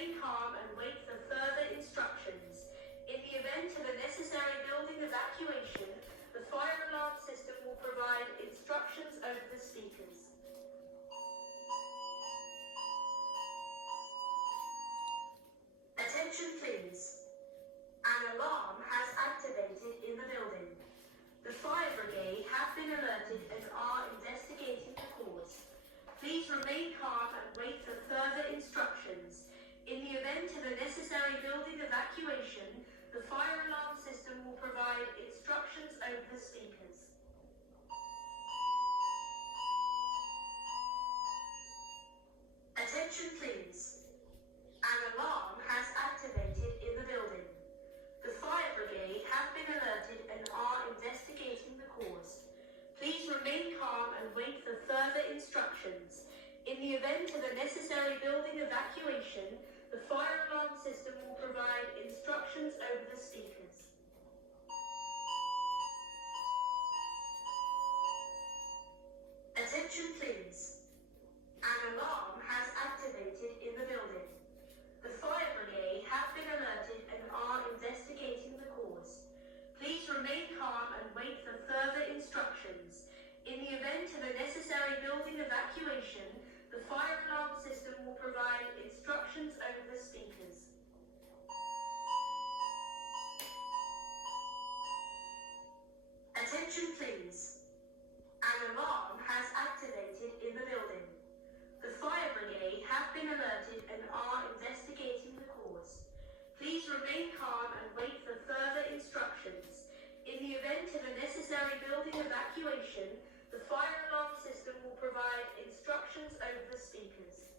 remain calm and wait for further instructions. In the event of a necessary building evacuation, the fire alarm system will provide instructions over the speakers. Attention please. An alarm has activated in the building. The fire brigade have been alerted and are investigating the cause. Please remain calm and wait for further instructions. In the event of a necessary building evacuation, the fire alarm system will provide instructions over the speakers. Attention please. An alarm has activated in the building. The fire brigade have been alerted and are investigating the cause. Please remain calm and wait for further instructions. In the event of a necessary building evacuation, the fire alarm system will provide instructions over the speakers. Attention please. An alarm has activated in the building. The fire brigade have been alerted and are investigating the cause. Please remain calm and wait for further instructions. In the event of a necessary building evacuation, the fire alarm system will provide instructions over the speakers. Attention please. An alarm has activated in the building. The fire brigade have been alerted and are investigating the cause. Please remain calm and wait for further instructions. In the event of a necessary building evacuation, the fire alarm system will provide instructions over the speakers.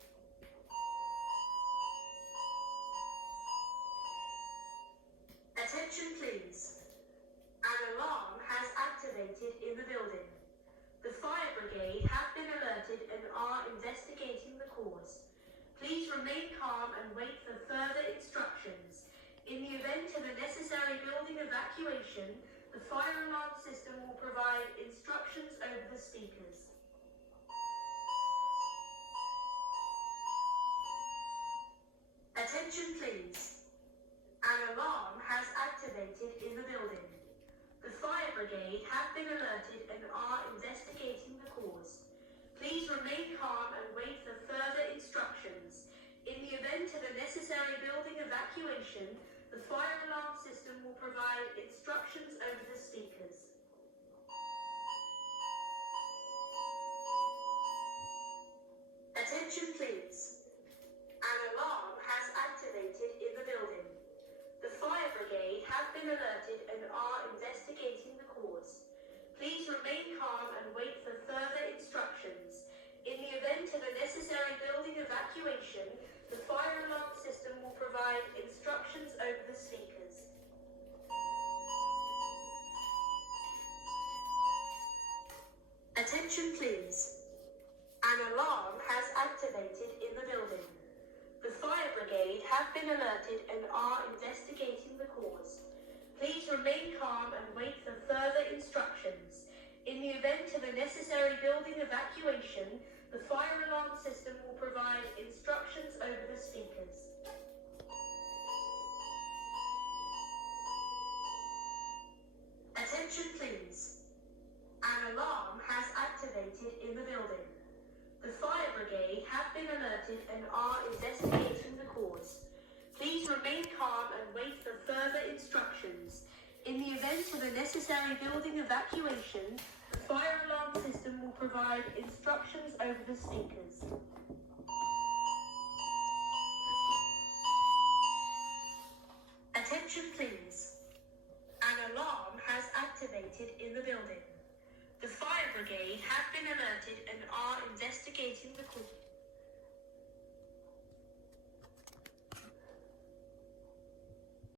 Attention please. An alarm has activated in the building. The fire brigade have been alerted and are investigating the cause. Please remain calm and wait for further instructions. In the event of a necessary building evacuation, the fire alarm system will provide instructions over the speakers. Attention please. An alarm has activated in the building. The fire brigade have been alerted and are investigating the cause. Please remain calm and wait for further instructions. In the event of a necessary building evacuation, the fire alarm system will provide instructions over the speakers. Attention please. An alarm has activated in the building. The fire brigade have been alerted and are investigating the cause. Please remain calm and wait for further instructions. In the event of a necessary building evacuation, the fire alarm system will provide instructions over the speakers. Attention please. An alarm has activated in the building. The fire brigade have been alerted and are investigating the cause. Please remain calm and wait for further instructions. In the event of a necessary building evacuation, the fire alarm system will provide instructions over the speakers. Attention please. An alarm has activated in the building. The fire brigade have been alerted and are investigating the cause. Please remain calm and wait for further instructions. In the event of a necessary building evacuation, the fire alarm system will provide instructions over the speakers. Attention please. An alarm has activated in the building. The fire brigade have been alerted and are investigating the cause.